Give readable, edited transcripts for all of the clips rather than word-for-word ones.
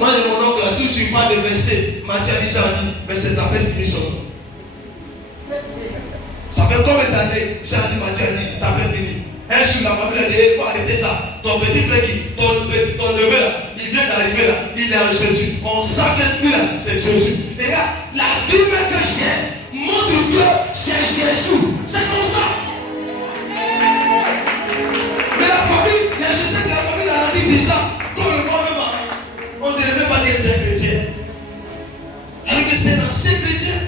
Moi et mon oncle, là, toujours il parle de versets. Mathieu a déjà dit, mais c'est ta peine fini son nom. Ça fait combien d'années, j'ai dit, Mathieu a dit, ta peine fini. Un jour, la famille a dit, il faut arrêter ça. Ton petit frère, ton neveu là, il vient d'arriver là, il est en Jésus. On sait que lui là, c'est Jésus. Et regarde, la vie même que j'ai montre que c'est Jésus. C'est comme ça. Mais la famille, les jetés de la famille la rendu bizarre. Comme le voit même, on ne devait même pas dire c'est un chrétien. Alors que c'est un ancien chrétien.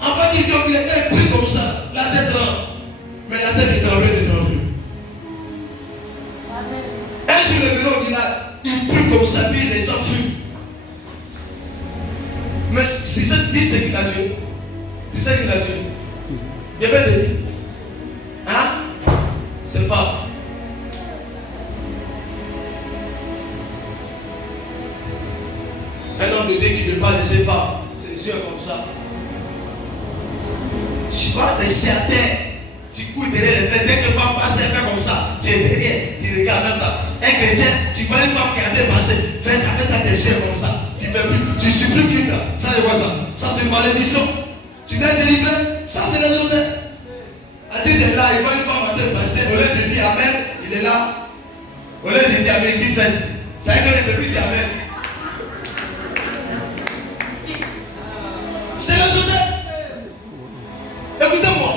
En fait, il est pris comme ça, la tête tremble. Mais la tête est tremblée, ne tremble plus. Un jour, le bureau au village, il prie comme ça, puis les gens fuient. Mais si c'est dit, c'est qu'il a tué. C'est ça qu'il a tué. Il y avait des dit. Hein? C'est pas. Un homme de Dieu qui ne veut pas laisser femmes, ses yeux comme ça. Je vais rester à terre. Tu cours derrière les fesses. Dès que femme passe, elle fait comme ça. Tu es derrière, tu regardes même pas. Un chrétien, tu vois une femme qui a dépassé, fais ça, fais ta déchire comme ça. Tu fais plus, tu supplies plus tard. Ça c'est quoi ça? Ça c'est une malédiction. Tu dois être délivré. Ça c'est les autres. Dieu est là, il voit une femme à tête passée. Au lieu de dire Amen, il est là. Au lieu de dire Amen, il dit fesse. Ça veut dire qu'il ne peut plus dire Amen. C'est les autres. Écoutez-moi.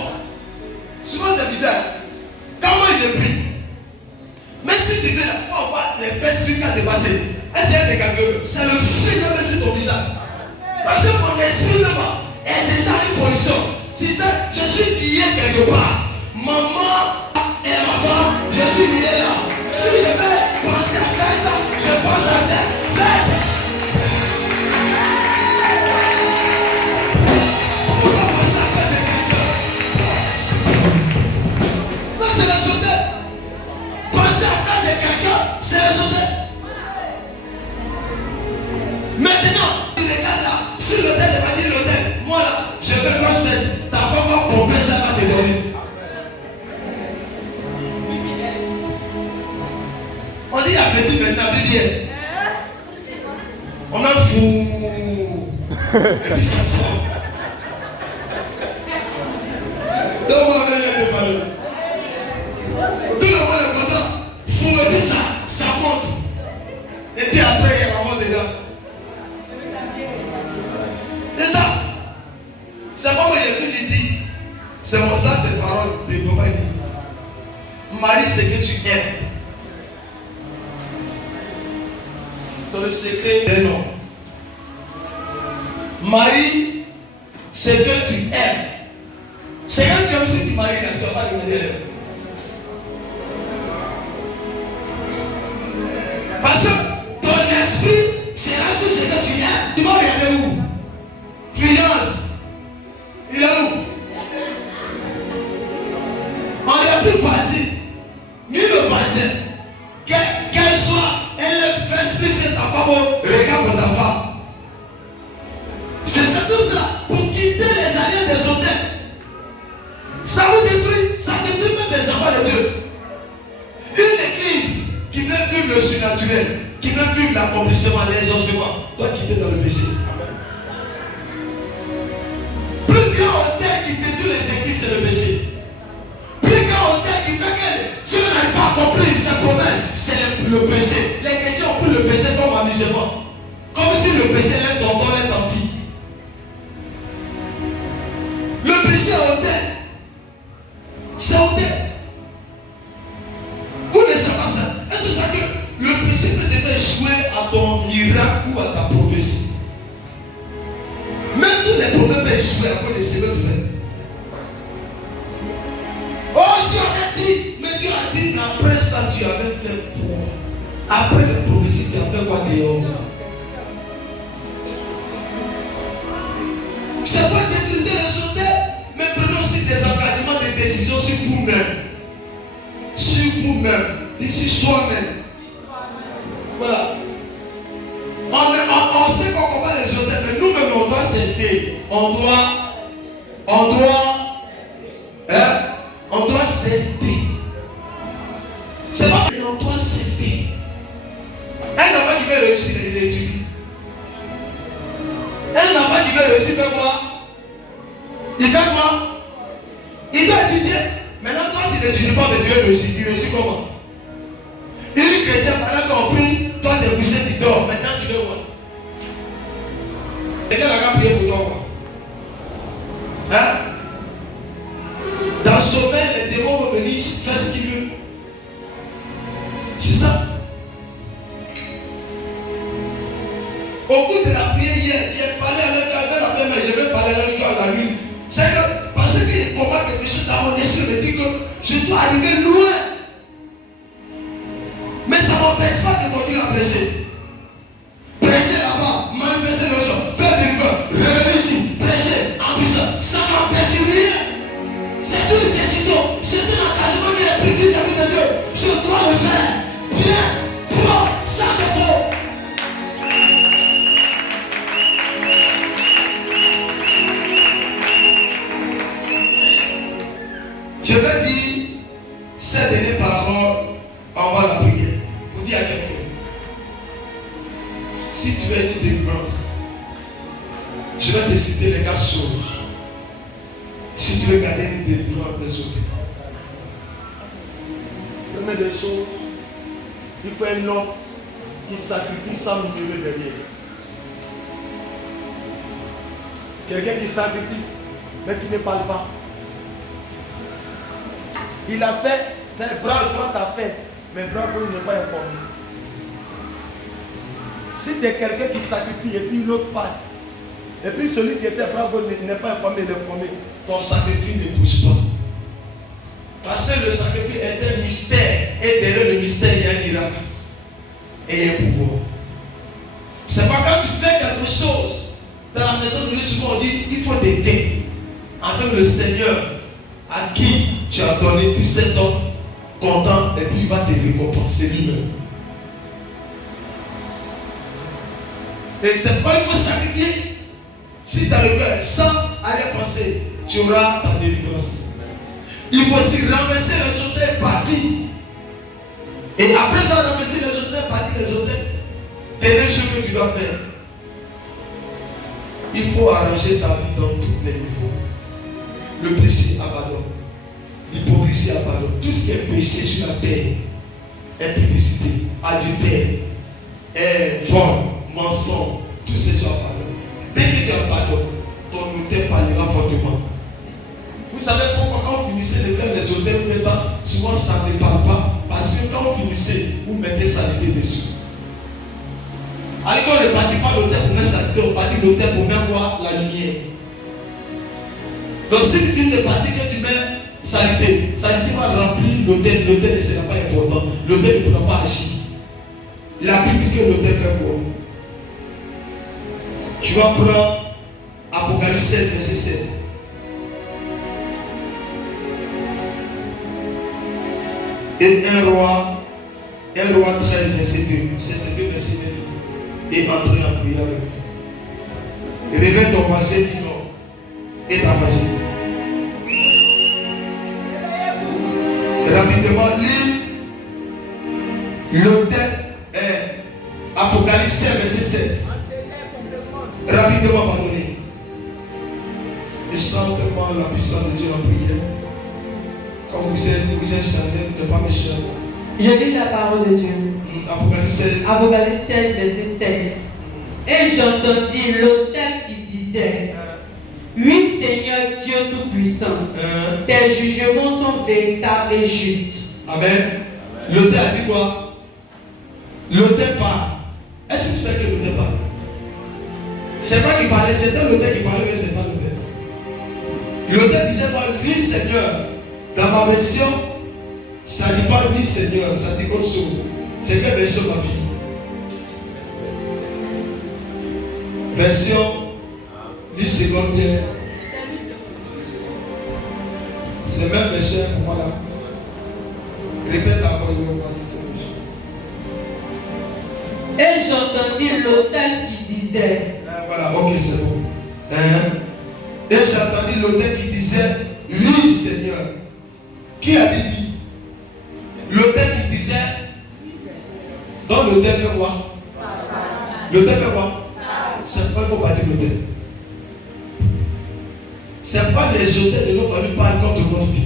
Souvent c'est bizarre. Quand moi je prie, mais si tu fais la foi, on voit les fesses sur qui a dépassé. Essaye de calculer. C'est le fruit de sur ton visage. Parce que mon esprit là-bas est déjà une position. Si ça, je suis lié quelque part. Maman et ma femme, je suis lié là. Si je vais penser à faire ça, je pense à ça. Fais ça. C'est les autres. Maintenant, tu regardes là. Si l'hôtel n'est pas dit l'hôtel, moi là, je vais grosse fesse. Ta femme va pomper, ça va te donner. On dit appétit maintenant, bien. On a fou. Et puis ça sort. Donc on va venir parler. Tout le monde est content. Fou et puis ça monte. Et puis après, il y a maman dedans. C'est ça. C'est pas moi j'ai toujours dit. C'est mon ça, c'est parole de papa dit. Marie, c'est que tu aimes. C'est le secret des noms. Marie, c'est que tu aimes. C'est que tu aimes si tu maries là, tu vas pas regarder elle. Parce que ton esprit, c'est là sur ce que tu aimes. Tu vas regarder où? Finance. Il est où? On est plus facile. Ni le passé. Qu'elle soit, elle fait plus que ta femme. Regarde pour ta femme. C'est tout cela. Pour quitter les alliés des hôtels. Ça vous détruit. Ça détruit même les enfants de Dieu. Une église qui veut vivre le surnaturel, qui veut vivre l'accomplissement, l'exaucement, doit quitter dans le péché. Plus grand hôtel qui détruit les églises, c'est le péché. Plus grand hôtel qui fait que Dieu n'a pas accompli ses promesses, c'est le péché. Les chrétiens ont pris le péché comme amusement. Comme si le péché l'est tonton, l'est tanti. Le péché est hôtel. C'est hôtel. Vous ne savez pas ça. Est-ce que ça que le péché peut te faire échouer à ton miracle ou à ta prophétie? Même tous les problèmes peuvent échouer à cause de ce que tu fais. Oh, Dieu a dit, mais Dieu a dit, après ça, tu avais fait quoi? Après la prophétie, tu as fait quoi dehors? C'est pas d'utiliser les hôtels, mais prenons aussi des engagements, des décisions sur vous-même. Sur vous-même, d'ici soi-même. Voilà. On sait qu'on combat les hôtels, mais nous-mêmes, on doit s'aider. On doit s'aider. C'est pas qu'on doit s'aider. Un enfant qui veut réussir, il étudie. veut réussir, fait quoi? Il fait quoi? Il doit étudier. Maintenant, toi, tu n'étudies pas, mais tu veux réussir. Tu réussis comment? Une chrétienne, pendant qu'on prie, toi, tu es couché, tu dors. Maintenant, tu veux voir. Et quelqu'un a prié pour toi, quoi. Hein? Dans le sommeil, les démons vont venir faire ce qu'ils veulent. C'est ça. Au cours de la prière hier, il a parlé à l'un, mais il devait parler à l'un à la nuit. C'est que, parce qu'il combat quelque chose dans mon esprit, il me dit que je dois arriver loin. Mais ça ne m'empêche pas de continuer à prêcher. Prêcher là-bas, manifester les gens, faire des livres, revenir ici, prêcher en puissance. Ça ne m'empêche rien. C'est une décision, c'est un engagement qui est pris vis-à-vis de Dieu. Je dois le faire. Bien, propre, sans défaut. Je vais dire ces dernières paroles en bas de la prière. Pour dire à quelqu'un, si tu veux une délivrance, je vais te citer les 4 choses. Si tu veux garder une délivrance des autres. Première des choses, il faut un homme qui sacrifie sans murmurer derrière. Quelqu'un qui sacrifie, mais qui ne parle pas. Il a fait, c'est bras droit à fait, mais bras gauche n'est pas informé. Si tu es quelqu'un qui sacrifie et puis l'autre part, et puis celui qui était bras gauche n'est pas informé, il est informé, ton sacrifice ne bouge pas. Parce que le sacrifice est un mystère, et derrière le mystère, il y a un miracle et un pouvoir. C'est pas quand tu fais quelque chose dans la maison de Dieu, souvent on dit il faut t'aider avec le Seigneur à qui tu as donné, puis cet homme content, et puis il va te récompenser lui-même. Et c'est pas il faut sacrifier. Si tu as le cœur sans arrière-pensée, tu auras ta délivrance. Il faut aussi renverser les autels bâtis. Et après ça, renverser les autels bâtis, les autels, dernière chose que tu dois faire. Il faut arranger ta vie dans tous les niveaux. Le péché abandonne. L'hypocrisie abandonne. Tout ce qui est péché sur la terre, impudicité, adultère, vol, mensonge, tous ces choses abandonnent. Dès que tu abandonnes, ton autel parlera fortement. Vous savez pourquoi quand on finissait de faire les autels, souvent ça ne parle pas. Parce que quand on finissait, vous mettez saleté dessus. Alors qu'on ne bâtit pas l'autel pour mettre saleté, on bâtit l'autel pour mettre voir la lumière. Donc si tu finis de bâtir que tu mets saleté va remplir l'autel ne sera pas important. L'autel ne pourra pas agir. La Bible dit que l'autel fait quoi? Tu vas prendre Apocalypse 7, verset 7. Et 1 roi 13, verset 2. C'est ces deux versets. Et entrer en prière avec vous. Et réveille ton voisin, dis non. Et ta voisine. Rapidement, lis l'autel. Apocalypse 7, verset 7. Rapidement, pardonnez. Je sens tellement la puissance de Dieu en prière. Comme vous êtes chargé, ne pas me cher. Je lis la parole de Dieu. Apocalypse 16. Apocalypse 16, verset 7. Et j'entendis l'autel qui disait: oui, Seigneur Dieu Tout-Puissant, tes jugements sont véritables et justes. Amen. L'autel a dit quoi? L'autel parle. Est-ce que vous savez que l'autel parle? C'est pas qu'il parlait, c'était l'autel qui parlait, mais c'est pas l'autel. L'autel disait quoi? Oui, Seigneur. Dans ma version, ça ne dit pas oui, Seigneur, ça dit autre chose. C'est quelle version, ma fille? Version du secondaire. C'est même version pour moi là. Répète encore, il va voir. Et j'entendis l'autel qui disait. Voilà, ok, c'est bon. Et j'entendis l'autel qui disait: oui, Seigneur. Qui a dit oui? L'autel qui disait. Donc l'autel fait quoi? L'autel fait quoi? C'est pas il faut bâtir l'autel. C'est pas les hôtels de nos familles parlent contre notre vie.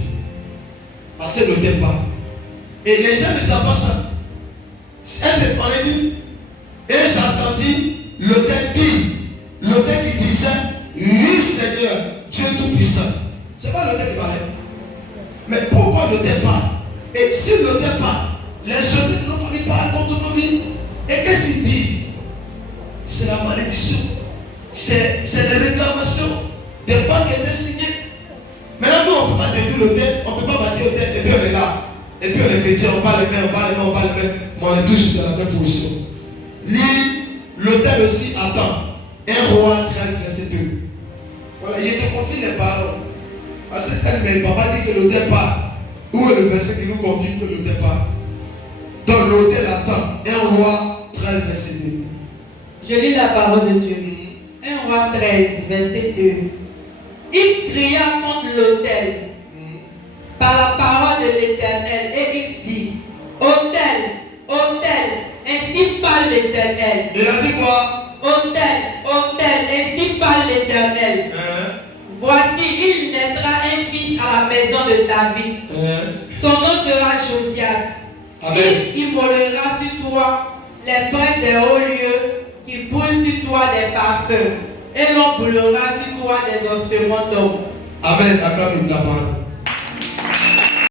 Parce que l'hôtel parle. Et les gens ne savent pas ça. On a dit, et j'entendis l'hôtel qui disait, oui Seigneur, Dieu Tout-Puissant. C'est pas l'hôtel qui parlait. Mais pourquoi l'hôtel parle? Et si l'hôtel parle, les hôtels de nos familles parlent contre nos vies. Et qu'est-ce qu'ils disent? C'est la malédiction. C'est les réclamations des banques qui étaient signées. Maintenant, nous, on ne peut pas détruire l'hôtel, on ne peut pas bâtir l'hôtel, et puis on est là. Et puis on est chrétien, on parle les mains, mais on est toujours dans la même position. L'hôtel aussi attend. 1 Roi 13, verset 2. Voilà, il te confie les paroles. Parce que quand le papa dit que l'hôtel part, où est le verset qui nous confirme que l'hôtel part? Donc l'hôtel attend. 1 Roi 13, verset 2. Je lis la parole de Dieu. 1 Roi 13, verset 2. Il cria contre l'autel par la parole de l'Éternel et il dit, autel, autel, ainsi parle l'Éternel. Il a dit quoi? Autel, autel, ainsi parle l'Éternel. Voici, il naîtra un fils à la maison de David. Son nom sera Josias. Amen. Il immolera sur toi les prêtres des hauts lieux qui brûlent sur toi des parfums. Et l'on brûlera sur toi des ossements d'hommes. Amen. Acclame la parole.